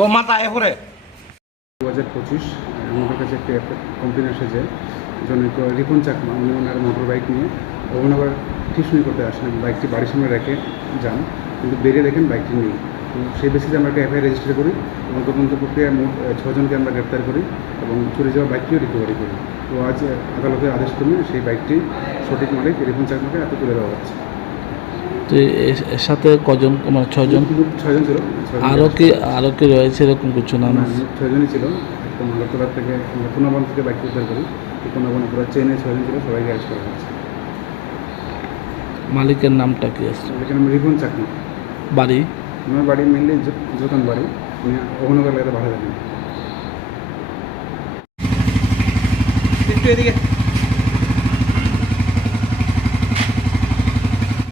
ও মাথা এপরে 2025 আমাদের কাছে একটা কমপ্লেন আসে যে জনৈক রিপন চাকমা উনি ওনার মোটর বাইক নিয়ে অভিনগর টিউশনি করতে আসেন, বাইকটি বাড়ির সামনে রেখে যান, কিন্তু বেরিয়ে দেখেন বাইকটি নেই। তো সেই বেসিসে আমরা একটা এফআইআর রেজিস্টার করি এবং তদন্ত প্রক্রিয়া মোট 6 জনকে আমরা গ্রেপ্তার করি এবং চুরি যাওয়া বাইকটিও রিকভারি করি। তো আজ আদালতের আদেশ ক্রমে সেই বাইকটি সঠিক মালিক রিপন চাকমাকে হাতে তুলে দেওয়া হচ্ছে। তো এর সাথে কজন, মানে 6 জন? 6 জন ছিল। আরও কি রয়েছে এরকম কিছু নাম? 6 জনই ছিল। একটা মালাতলার থেকে আমরা পুনর্বন থেকে বাইক উদ্ধার করি। এই পুনর্বন পুরো চেনে 6 জন ছিল, সবাইকে অ্যারেস্ট করা হয়েছে। মালিকের নামটা কি আছে? মালিকের নাম রিপন চাকমা। বাড়ি? আমার বাড়ি মেনলি যতন বাড়ি, উনি অভিনগর এলাকাতে ভাড়া থাকেন। একটু এদিকে